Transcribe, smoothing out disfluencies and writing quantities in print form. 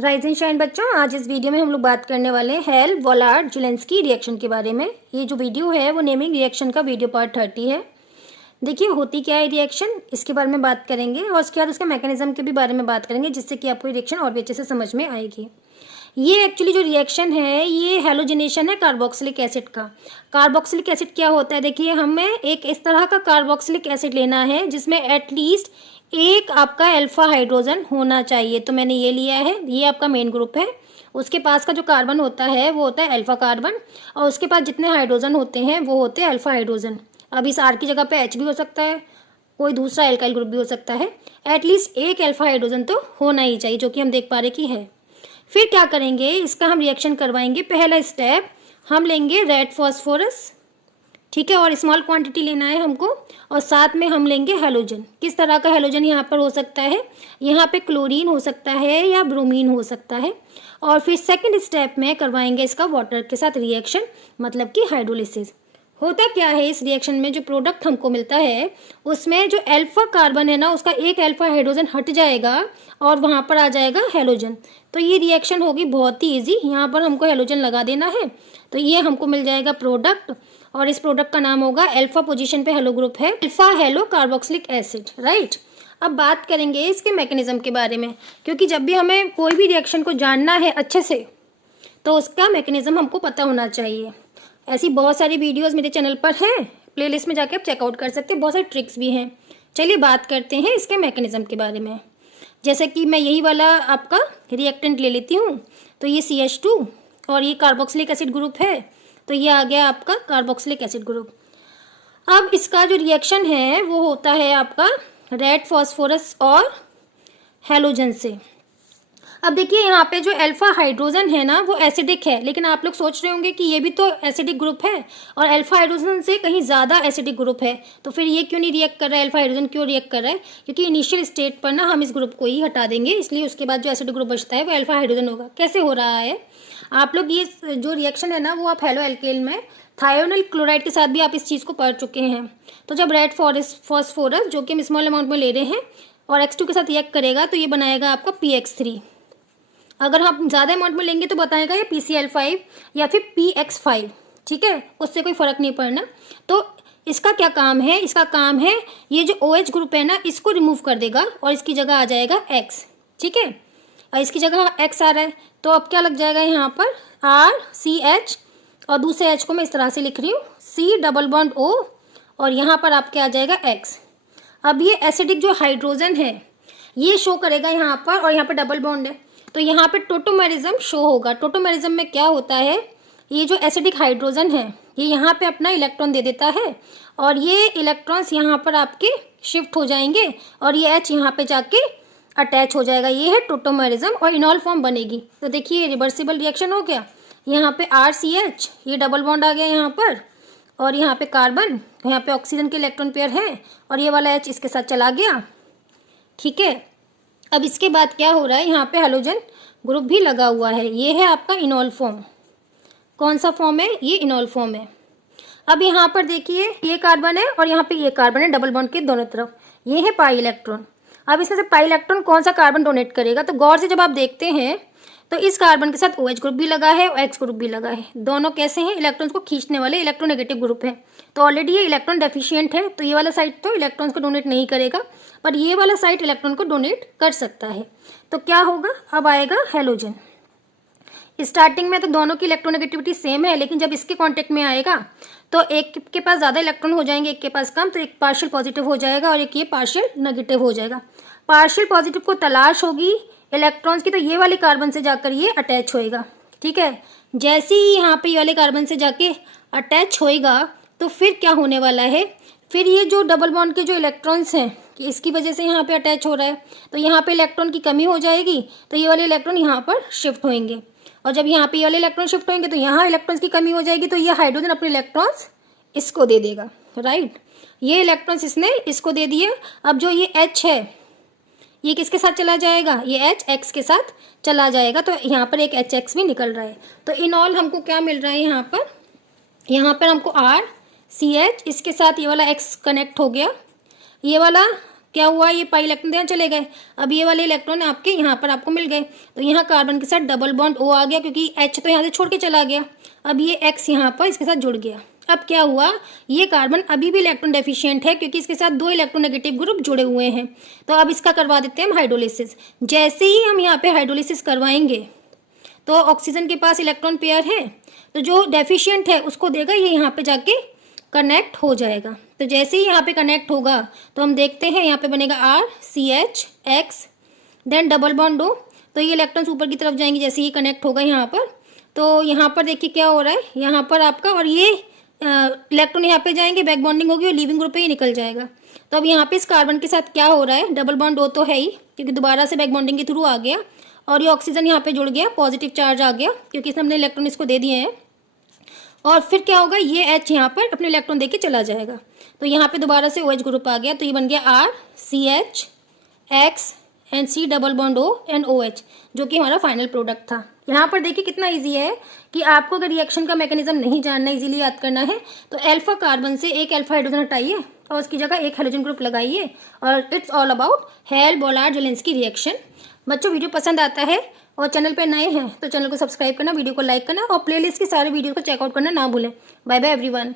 Rise and shine बच्चों, आज इस वीडियो में हम लोग बात करने वाले हैं हेल वोलार्ड जेलेंस्की रिएक्शन के बारे में। ये जो वीडियो है वो नेमिंग रिएक्शन का वीडियो पार्ट 30 है। देखिए होती क्या है रिएक्शन, इसके बारे में बात करेंगे और उसके बाद उसके मैकेनिज्म के भी बारे में बात करेंगे, जिससे कि आपको रिएक्शन और भी अच्छे से समझ में आएगी। ये एक्चुअली जो रिएक्शन है ये हैलोजिनेशन है कार्बोक्सिलिक एसिड का। कार्बोक्सिलिक एसिड क्या होता है, देखिए हमें एक इस तरह का कार्बोक्सिलिक एसिड लेना है जिसमें एटलीस्ट एक आपका अल्फा हाइड्रोजन होना चाहिए। तो मैंने ये लिया है, ये आपका मेन ग्रुप है। उसके पास का जो कार्बन होता है वो होता है अल्फा कार्बन, और उसके पास जितने हाइड्रोजन होते हैं वो होते हैं अल्फा हाइड्रोजन। अब इस आर की जगह पे एच भी हो सकता है, कोई दूसरा एल्काइल ग्रुप भी हो सकता है। एटलीस्ट एक अल्फा हाइड्रोजन तो होना ही चाहिए, जो कि हम देख पा रहे कि है। फिर क्या करेंगे, इसका हम रिएक्शन करवाएंगे। पहला स्टेप, हम लेंगे रेड फॉस्फोरस, ठीक है, और स्मॉल क्वांटिटी लेना है हमको, और साथ में हम लेंगे हैलोजन। किस तरह का हैलोजन यहाँ पर हो सकता है, यहाँ पे क्लोरीन हो सकता है या ब्रोमीन हो सकता है। और फिर सेकंड स्टेप में करवाएंगे इसका वाटर के साथ रिएक्शन, मतलब कि हाइड्रोलिसिस। होता क्या है इस रिएक्शन में, जो प्रोडक्ट हमको मिलता है उसमें जो अल्फा कार्बन है ना, उसका एक अल्फा हाइड्रोजन हट जाएगा और वहाँ पर आ जाएगा हैलोजन। तो ये रिएक्शन होगी बहुत ही ईजी। यहाँ पर हमको हैलोजन लगा देना है, तो ये हमको मिल जाएगा प्रोडक्ट, और इस प्रोडक्ट का नाम होगा अल्फा पोजीशन पे हेलो ग्रुप है, alpha hello carboxylic acid, right. अब बात करेंगे इसके मैकेनिज्म के बारे में, क्योंकि जब भी हमें कोई भी रिएक्शन को जानना है अच्छे से तो उसका मैकेनिज्म हमको पता होना चाहिए। ऐसी बहुत सारी वीडियोस मेरे चैनल पर हैं, प्लेलिस्ट में जाके आप चेकआउट कर सकते हैं, बहुत सारी ट्रिक्स भी हैं। चलिए बात करते हैं इसके मैकेनिज्म के बारे में। जैसे कि मैं यही वाला आपका रिएक्टेंट ले लेती हूँ, तो ये CH2 और ये कार्बोक्सिलिक एसिड ग्रुप है, तो ये आ गया आपका कार्बोक्सिलिक एसिड ग्रुप। अब इसका जो रिएक्शन है वो होता है आपका रेड फॉस्फोरस और हैलोजन से। अब देखिए यहाँ पे जो अल्फा हाइड्रोजन है ना वो एसिडिक है, लेकिन आप लोग सोच रहे होंगे कि ये भी तो एसिडिक ग्रुप है और अल्फा हाइड्रोजन से कहीं ज़्यादा एसिडिक ग्रुप है, तो फिर ये क्यों नहीं रिएक्ट कर रहा है, अल्फा हाइड्रोजन क्यों रिएक्ट कर रहा है? क्योंकि इनिशियल स्टेट पर ना हम इस ग्रुप को ही हटा देंगे, इसलिए उसके बाद जो एसिडिक ग्रुप बचता है वो अल्फा हाइड्रोजन होगा। कैसे हो रहा है, आप लोग ये जो रिएक्शन है ना वो आप हेलो एल्केल में थायोनाइल क्लोराइड के साथ भी आप इस चीज़ को पढ़ चुके हैं। तो जब रेड फॉस्फोरस जो कि हम स्मॉल अमाउंट में ले रहे हैं और X2 के साथ रिएक्ट करेगा तो ये बनाएगा आपका PX3। अगर हम ज़्यादा अमाउंट में लेंगे तो बताएगा ये PCl5 या फिर PX5, ठीक है, उससे कोई फ़र्क नहीं पड़ना। तो इसका क्या काम है, इसका काम है ये जो OH ग्रुप है ना इसको रिमूव कर देगा और इसकी जगह आ जाएगा X, ठीक है, और इसकी जगह X आ रहा है, तो अब क्या लग जाएगा यहाँ पर RCH, और दूसरे H को मैं इस तरह से लिख रही हूँ C डबल बॉन्ड O, और यहाँ पर आपके आ जाएगा X। अब ये एसिडिक जो हाइड्रोजन है ये शो करेगा यहाँ पर, और यहाँ पर डबल बॉन्ड है, तो यहाँ पे टोटोमेरिज्म शो होगा। टोटोमेरिज्म में क्या होता है, ये जो एसिडिक हाइड्रोजन है ये यहाँ पे अपना इलेक्ट्रॉन दे देता है, और ये इलेक्ट्रॉन्स यहाँ पर आपके शिफ्ट हो जाएंगे और ये H यहाँ पे जाके अटैच हो जाएगा। ये है टोटोमेरिज्म, और इनॉल फॉर्म बनेगी। तो देखिए रिवर्सिबल रिएक्शन हो गया। यहाँ पे RCH, ये डबल बॉन्ड आ गया यहाँ पर, और यहाँ पे कार्बन, यहाँ पे ऑक्सीजन के इलेक्ट्रॉन पेयर है, और ये वाला H इसके साथ चला गया, ठीक है। अब इसके बाद क्या हो रहा है, यहाँ पे हैलोजन ग्रुप भी लगा हुआ है, ये है आपका इनॉल फॉर्म। कौन सा फॉर्म है, ये इनॉल फॉर्म है। अब यहाँ पर देखिए ये कार्बन है और यहाँ पे ये कार्बन है, डबल बॉन्ड के दोनों तरफ, ये है पाई इलेक्ट्रॉन। अब इसमें से पाई इलेक्ट्रॉन कौन सा कार्बन डोनेट करेगा, तो गौर से जब आप देखते हैं तो इस कार्बन के साथ OH ग्रुप भी लगा है और X ग्रुप भी लगा है। दोनों कैसे हैं, इलेक्ट्रॉन्स को खींचने वाले इलेक्ट्रोनेगेटिव ग्रुप है। तो ऑलरेडी ये इलेक्ट्रॉन डेफिशिएंट है, तो ये वाला साइड तो इलेक्ट्रॉन्स को डोनेट नहीं करेगा, पर ये वाला साइड इलेक्ट्रॉन को डोनेट कर सकता है। तो क्या होगा, अब आएगा हैलोजन। स्टार्टिंग में तो दोनों की इलेक्ट्रोनेगेटिविटी सेम है, लेकिन जब इसके कांटेक्ट में आएगा तो एक के पास ज़्यादा इलेक्ट्रॉन हो जाएंगे, एक के पास कम, तो एक पार्शियल पॉजिटिव हो जाएगा और एक ये पार्शियल नेगेटिव हो जाएगा। पार्शियल पॉजिटिव को तलाश होगी इलेक्ट्रॉन्स की, तो ये वाले कार्बन से जाकर ये अटैच होएगा, ठीक है। जैसे ही यहाँ पे ये वाले कार्बन से जाके अटैच होएगा तो फिर क्या होने वाला है, फिर ये जो डबल बॉन्ड के जो इलेक्ट्रॉन्स हैं कि इसकी वजह से यहाँ पे अटैच हो रहा है, तो यहाँ पे इलेक्ट्रॉन की कमी हो जाएगी, तो ये वाले इलेक्ट्रॉन यहाँ पर शिफ्ट होंगे, और जब यहाँ पे ये वाले इलेक्ट्रॉन शिफ्ट होंगे तो यहाँ इलेक्ट्रॉन्स की कमी हो जाएगी, तो ये हाइड्रोजन अपने इलेक्ट्रॉन्स इसको दे देगा, राइट। ये इलेक्ट्रॉन्स इसने इसको दे दिए। अब जो ये H है ये किसके साथ चला जाएगा, ये H X के साथ चला जाएगा, तो यहाँ पर एक HX भी निकल रहा है। तो इन ऑल हमको क्या मिल रहा है, यहाँ पर हमको RCH, इसके साथ ये वाला X कनेक्ट हो गया, ये वाला क्या हुआ, ये पाई इलेक्ट्रॉन यहाँ चले गए। अब ये वाले इलेक्ट्रॉन आपके यहाँ पर आपको मिल गए, तो यहाँ कार्बन के साथ डबल बॉन्ड O आ गया, क्योंकि H तो यहाँ से छोड़ के चला गया। अब ये X यहाँ पर इसके साथ जुड़ गया। अब क्या हुआ, ये कार्बन अभी भी इलेक्ट्रॉन डेफिशिएंट है, क्योंकि इसके साथ 2 इलेक्ट्रोनेगेटिव ग्रुप जुड़े हुए हैं। तो अब इसका करवा देते हैं हम हाइड्रोलिसिस। जैसे ही हम यहाँ पे हाइड्रोलिसिस करवाएंगे तो ऑक्सीजन के पास इलेक्ट्रॉन पेयर है, तो जो डेफिशिएंट है उसको देगा, ये यहाँ पे जाके कनेक्ट हो जाएगा। तो जैसे ही यहाँ पे कनेक्ट होगा तो हम देखते हैं यहाँ पे बनेगा RCH then double bond O। तो ये इलेक्ट्रॉन्स ऊपर की तरफ जाएंगे जैसे ही कनेक्ट होगा यहाँ पर। तो यहाँ पर देखिए क्या हो रहा है, यहाँ पर आपका, और ये इलेक्ट्रॉन यहाँ पे जाएंगे, बैक बॉन्डिंग होगी और लीविंग ग्रुप पे ही निकल जाएगा। तो अब यहाँ पे इस कार्बन के साथ क्या हो रहा है, डबल बॉन्ड O तो है ही, क्योंकि दोबारा से बैक बॉन्डिंग के थ्रू आ गया, और ये ऑक्सीजन यहाँ पे जुड़ गया, पॉजिटिव चार्ज आ गया, क्योंकि इसने हमने इलेक्ट्रॉन इसको दे दिए हैं। और फिर क्या होगा, ये H यहाँ पर अपने इलेक्ट्रॉन देके चला जाएगा। तो यहाँ पे दोबारा से OH ग्रुप आ गया, तो ये बन गया RCH X and C double bond O and OH, जो कि हमारा फाइनल प्रोडक्ट था। यहाँ पर देखिए कितना इजी है कि आपको अगर रिएक्शन का मैकेनिज्म नहीं जानना, इजीली याद करना है, तो अल्फा कार्बन से एक अल्फा हाइड्रोजन हटाइए और उसकी जगह एक हाइड्रोजन ग्रुप लगाइए, और it's all about hello-Volhard-Zelensky reaction. बच्चों, वीडियो पसंद आता है और चैनल पे नए हैं तो चैनल को सब्सक्राइब करना, वीडियो को लाइक करना और प्लेलिस्ट के सारे वीडियो को चेकआउट करना ना भूलें। Bye bye everyone.